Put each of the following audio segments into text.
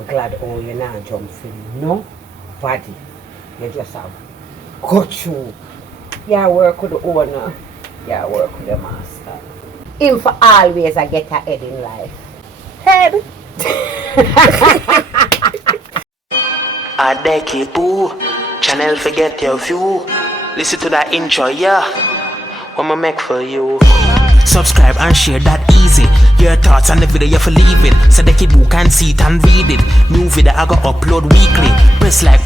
I'm glad all you now jump for no body. You just have go through. You work with the owner. You work with the master. Him for always I get ahead in life. Head. Adeki boo, channel forget your view. Listen to that intro, yeah. What I make for you. Subscribe and share that easy. Your thoughts on the video you for leave it. So the kid who can see it and read it. New video I go upload weekly. Press like,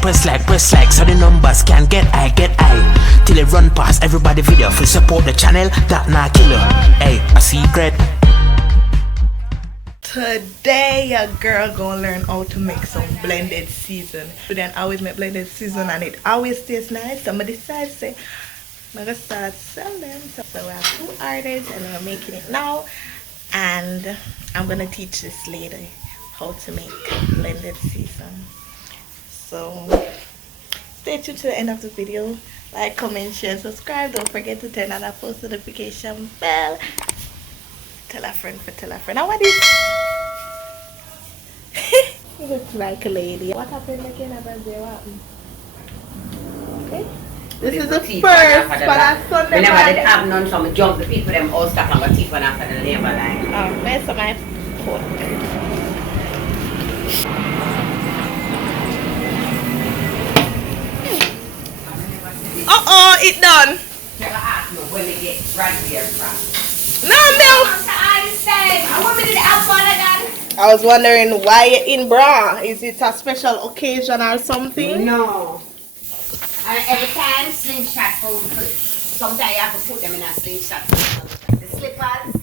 so the numbers can get high. Till it run past everybody video. For support the channel, that not killer. Hey, a secret. Today your girl gonna learn how to make some blended season. But then I always make blended season and it always tastes nice. Somebody decides to say I'm gonna start selling them. So we have 2 orders and we're making it now. And I'm gonna teach this lady how to make blended season. So stay tuned to the end of the video. Like, comment, share, subscribe. Don't forget to turn on that post notification bell. Tell a friend for tell a friend. Now what is you look like a lady. What happened again about the what happened? Okay. This is the first for that Sunday. Whenever they have none, some jump the people them all stuck on the teeth one after the labor line. Oh, where's my foot? It done. Never ask me when they get right here from. No. I was wondering why you're in bra. Is it a special occasion or something? No. And every time slingshot food, sometimes you have to put them in a slingshot. The slippers,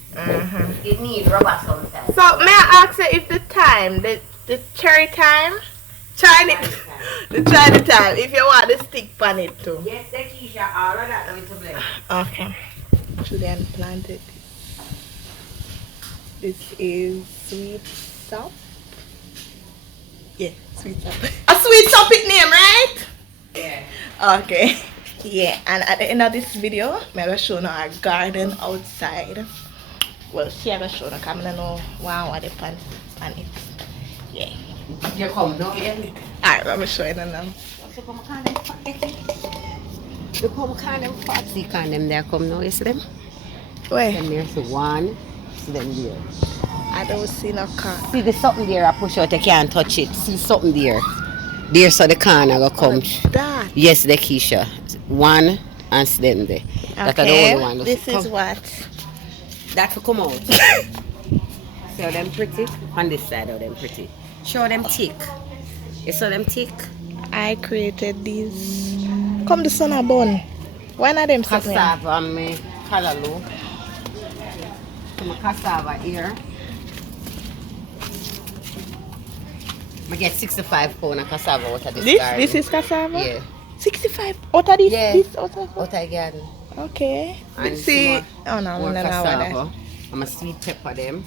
it need rubber sometimes. So may I ask you if the time, the cherry time, the time, if you want the stick pan it too. Yes, the Keisha, all of that going to blend. Okay. Julian planted. This is sweet sop. Yeah, sweet sop. A sweet sop it name, right? Yeah. Okay. Yeah, and at the end of this video, I'm going to show you our garden outside. Well, she going to show you. I'm going to know what the pan it. Yeah. You come now, yeah? Alright, I'm going to show you now. You come kind of fat. See, them there come now, you see them? Where? Them there, so one. See them there. I don't see no car. See the something there I push out, you can't touch it. See something there. There so the corner go come. That. Yes, the Keisha. One and them there. That's the only one. This is what? That will come out. See how them pretty? On this side how them pretty. Show them thick. You saw them thick? I created these. Come the sun a bun. Why not them something? Cassava and me callaloo. Some cassava here. I get 65 pounds of cassava out of this garden. This is cassava? Yeah. 65 out of this? Yeah. This out of Out of garden. Okay. And see. More cassava. That. I'm a sweet pepper them.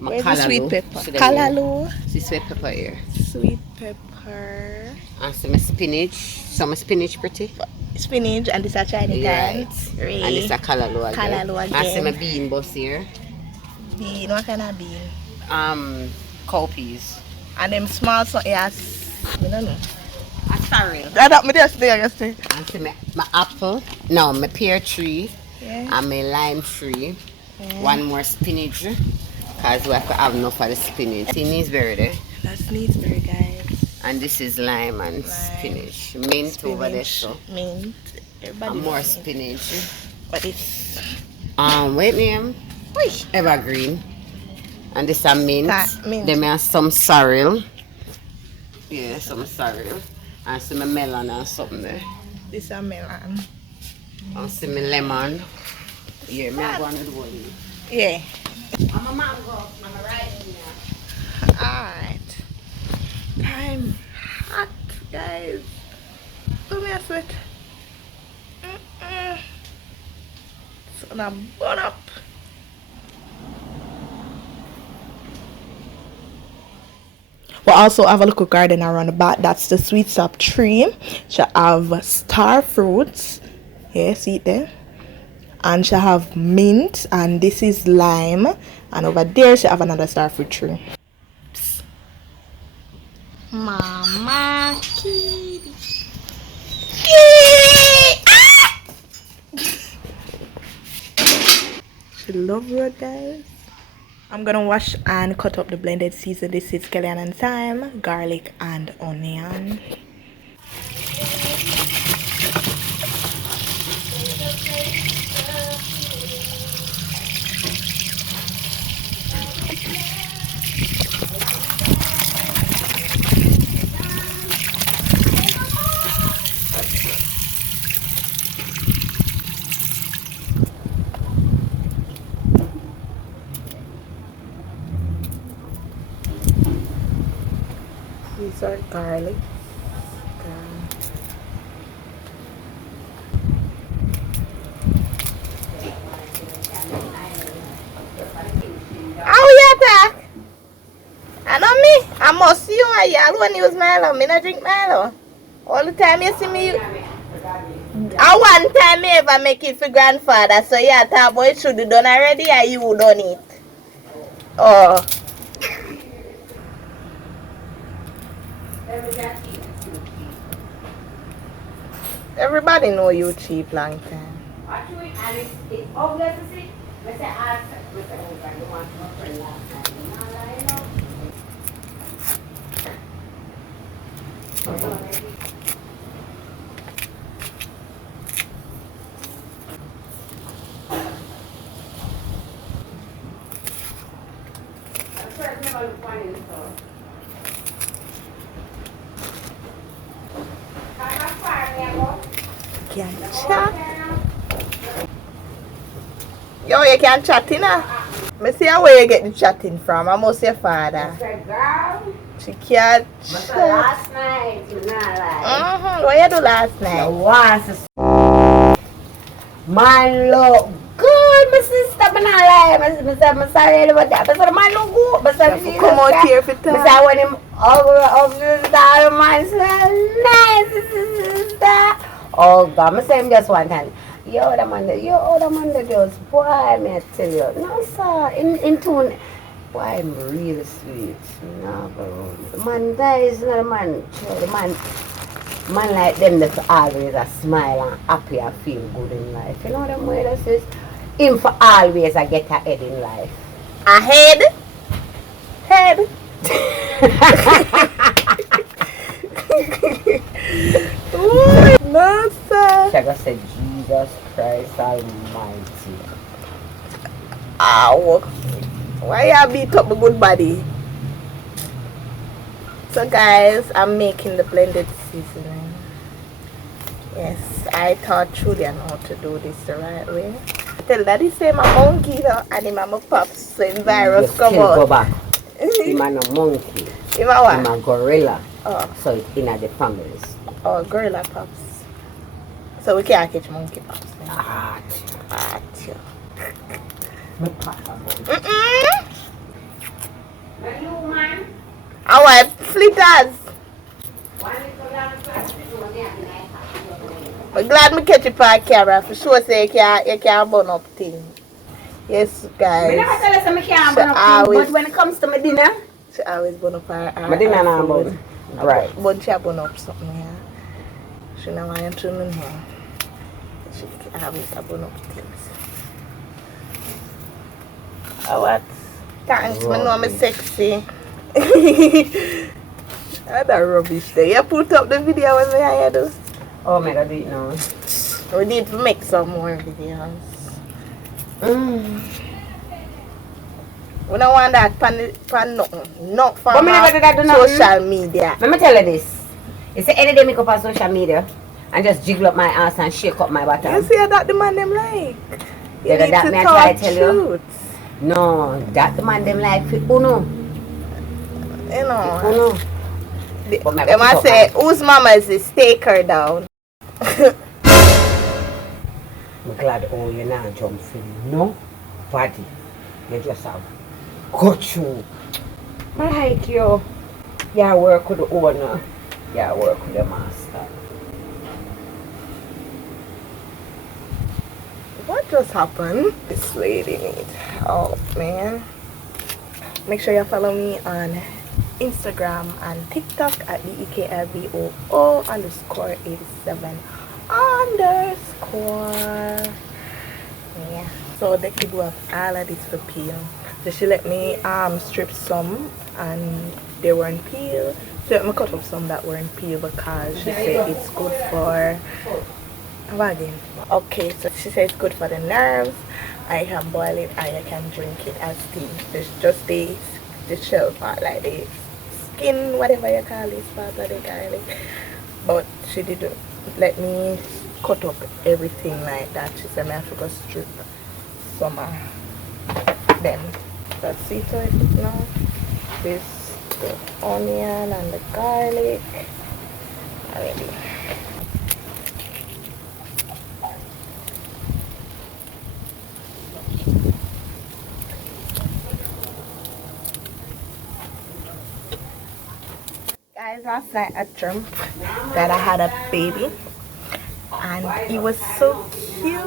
Where's the sweet pepper? Callaloo. See sweet pepper here. Sweet pepper. And some spinach. Some spinach pretty. Spinach and this a Chinese right. Really? And this a callaloo again. Callaloo again. And some bean bus here. Bean, what kind of bean? Cowpeas. And them small so yes. I don't know. A sorrel. That me just there yesterday. And see my apple. No, my pear tree. Yeah. And my lime tree. Yeah. One more spinach. Because we have to have enough for the spinach. Sneezeberry there. That's sneezeberry, guys. And this is lime and spinach. Mint over there, so. Mint. Everybody And more mint. spinach. But it's Wait name. Evergreen. And this are mint. Mint. Then have some sorrel. Yeah, some sorrel. And some melon and something there. this a melon. And some lemon. Yeah, me I go on with one. Yeah. I'm a mango. I'm a riding here. Alright. I'm hot, guys. Put me a sweat. So now burn up. We also have a little garden around the back. That's the sweet sap tree. She have star fruits. Yeah, see it there? And she have mint, and this is lime. And over there she have another star fruit tree. Mama kitty. She love you guys. I'm gonna wash and cut up the blended season. This is scallion and thyme, garlic and onion. These are garlic. How you attack? I know me. I must see you. I alone use Milo. Me not drink Milo. All the time you see me. I one time me ever make it for grandfather. So yeah, talk boy should do done already or you done it. Oh. Everybody know you cheap long time. Actually, and it's obvious to see. Let's say ask with the old guy, you want to for last time. Can chat. Yo, you can chat in her. Me see where you get the chatting from. I must your father. She can't chat. Last night, you know, like. What you do last night? Man look good, my sister, but not lie. My sorry about that. But man look good. But Come out here for time. I when him over the man so nice, sister. Oh God, I say him just one time. Yo, the man that just boy, me I tell you. No sir, in tune. Boy, I'm really sweet. No, bro. The man dies, not the man. The man like them that always a smile and happy and feel good in life. You know them way that says him for always I get ahead in life. Ahead? Head? Ooh, no sir. Shaka said Jesus Christ Almighty. Ow. Why you beat up the good body? So guys, I'm making the blended seasoning. Yes, I taught Julian how to do this the right way. Tell daddy say my monkey and him a pops when virus come out. Go back. Him a no monkey. Him a what? Him a gorilla. Oh. So it's in the families. Oh, gorilla pops. So we can't catch monkey pops then. Ah, Tiyo. me papa. Where you man? Our flitters. I'm glad me catch it for camera for sure say you can't burn up things. Yes guys. I never tell you I can't burn up things, but when it comes to my dinner, she always burn up her my dinner now burn. Right. But she burn up something here. She know why I'm tuning her. She always burn up things. Oh what? Thanks, me know I'm sexy. That rubbish there. You put up the video when we are do. Oh my God, do it now. We need to make some more videos. We don't want that pan nothing. Not for social media. Let me tell you this. It's any day me go on social media and just jiggle up my ass and shake up my bottom. You see that the man them like? You need that to me I talk try to tell truth. you. No, that the man them like for Uno. You know. Uno. They must say, whose mama is this? Take her down. I'm glad all you now jump in. No? Body. You just have got you. I like you. You work with the owner. You work with the master. What just happened? This lady needs help, man. Make sure you follow me on Instagram and TikTok at DEKLVOO_87 underscore. Yeah. So they could do have all of this for peel. So she let me strip some and they weren't peel. So let me cut up some that weren't peel because she said it's good for again. Okay, so she said it's good for the nerves. I can boil it and I can drink it as tea. It's just the shell part, like the skin, whatever you call this part of the garlic. But she didn't let me cut up everything like that. She said I have to go strip some of them. Let's see to it now. This the onion and the garlic already. Guys, last night I dreamt that I had a baby and it was so cute.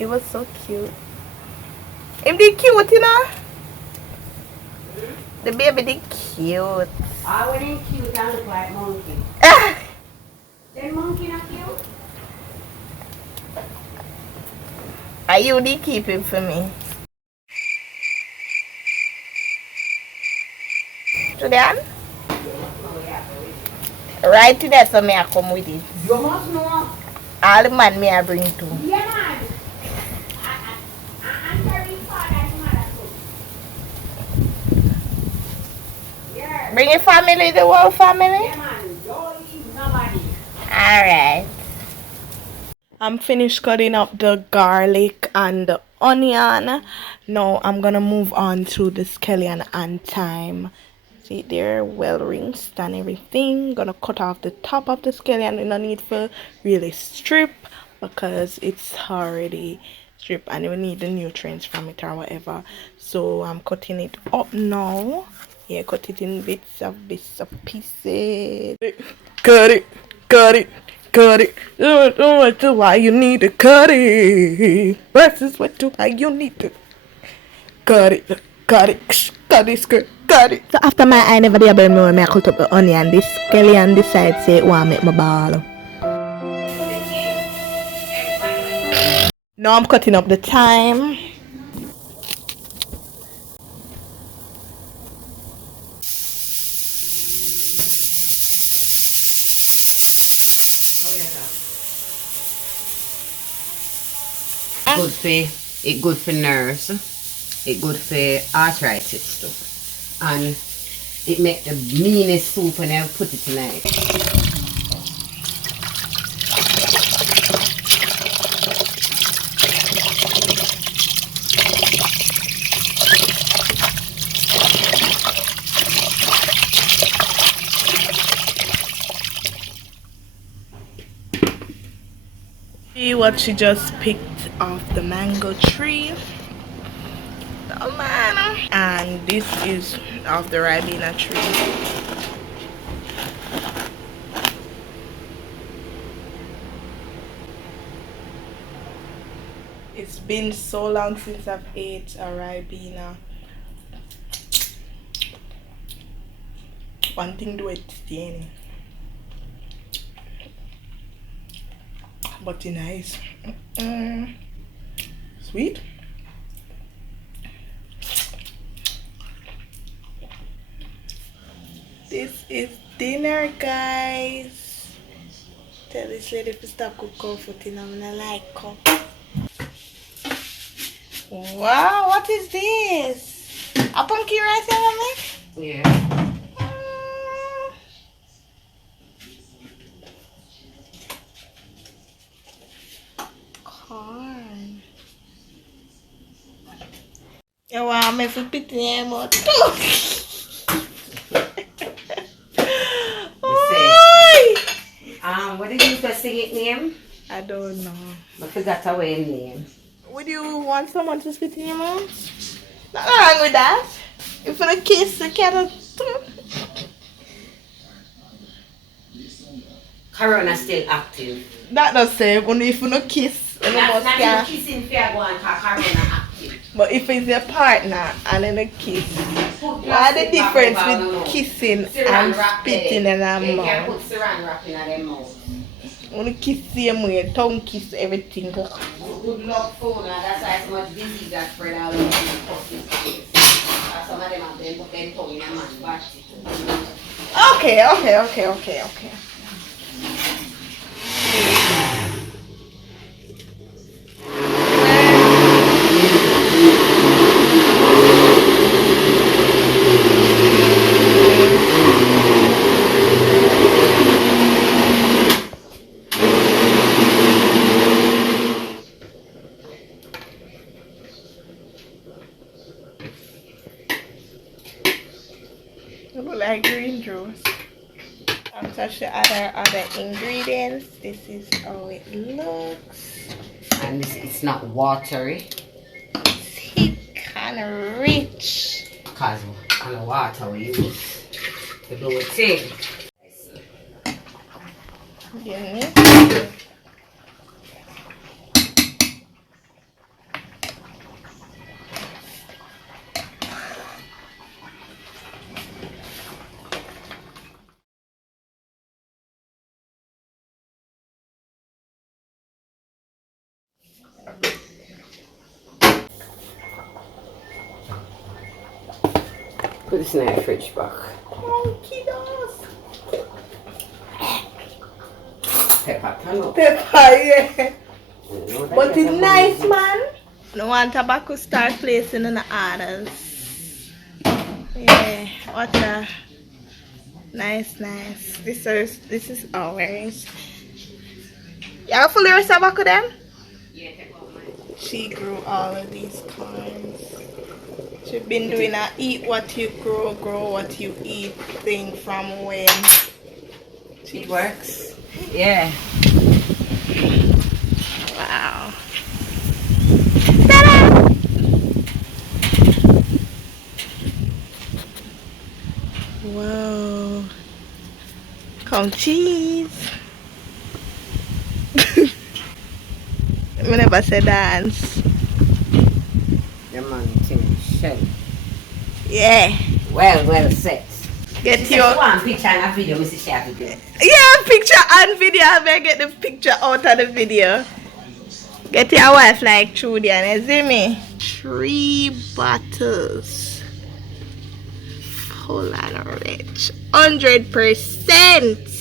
It was so cute. Him did cute, you know? The baby did cute. I wouldn't cute, I look like monkey. That monkey not cute? Are you the keep him for me? Julian? Right to that, so me I come with it. You must know. All the man me I bring to. Yeah, man. I'm very far as mother too. Yeah. Bring your family, the whole family? Yeah, man. Don't leave nobody. Alright. I'm finished cutting up the garlic and the onion. Now I'm gonna move on to the scallion and thyme. See, they're well rinsed and everything. Gonna cut off the top of the scallion. No need for really strip because it's already stripped and we need the nutrients from it or whatever. So I'm cutting it up now. Yeah, cut it in bits of pieces. Cut it, cut it. Cut it. What do why you need to cut it? Versus what do why you need to cut it. Cut it. Cut it. Cut it. So after my eye never did burn me, I cut up the onion. This scallion decide say it want make my ball. Now I'm cutting up the thyme. Good for it, good for nerves, it good for arthritis too, and it make the meanest soup when I put it tonight. See what she just picked off the mango tree. Oh man. And this is off the ribena tree. It's been so long since I've ate a ribena. One thing do it staying. But it's nice. Sweet. This is dinner, guys. Tell this lady to stop cooking food and I'm gonna like cook. Wow, what is this? A pumpkin rice element? Yeah. Corn. You want me to put in more too? What did you first say it name? I don't know. I forgot our name. Would you want someone to spit in your mouth? Nothing wrong with that. If you want to kiss the cat, Corona still active. That does say, only if you no kiss, you Not must not kissing fair go on cause Corona active. But if it's your partner and then a kiss, what the difference with kissing and spitting in a They can mouth? put saran wrap in their mouth. Only kiss same way, tongue kiss everything. Good luck food, and that's why so much disease that spread all over the country. Some of them have them put their tongue in a man, wash it. Okay. It look like green juice. I'm touch the other ingredients. This is how it looks. And it's not watery. Thick and rich. Because on the water we use to do a thing. Yeah. Put this in the fridge back. Kiddos. Pepper, turn up. Pepper, yeah. But it's nice, man. No want tobacco start placing in the orders. Yeah, what a nice. This is ours. You have fully rest tobacco then? Yeah, take out mine. She grew all of these corns. She's been doing a eat what you grow what you eat thing from when. It works. Yeah. Wow. Ta-da! Wow. Come cheese. I never said dance. The man thing shell. Yeah. Well set. Get Your your one picture and a video, Mrs. Sharpie. yeah, picture and video. I better get the picture out of the video. Get your wife like Trudy and you see me? 3 bottles. Full and rich. 100%.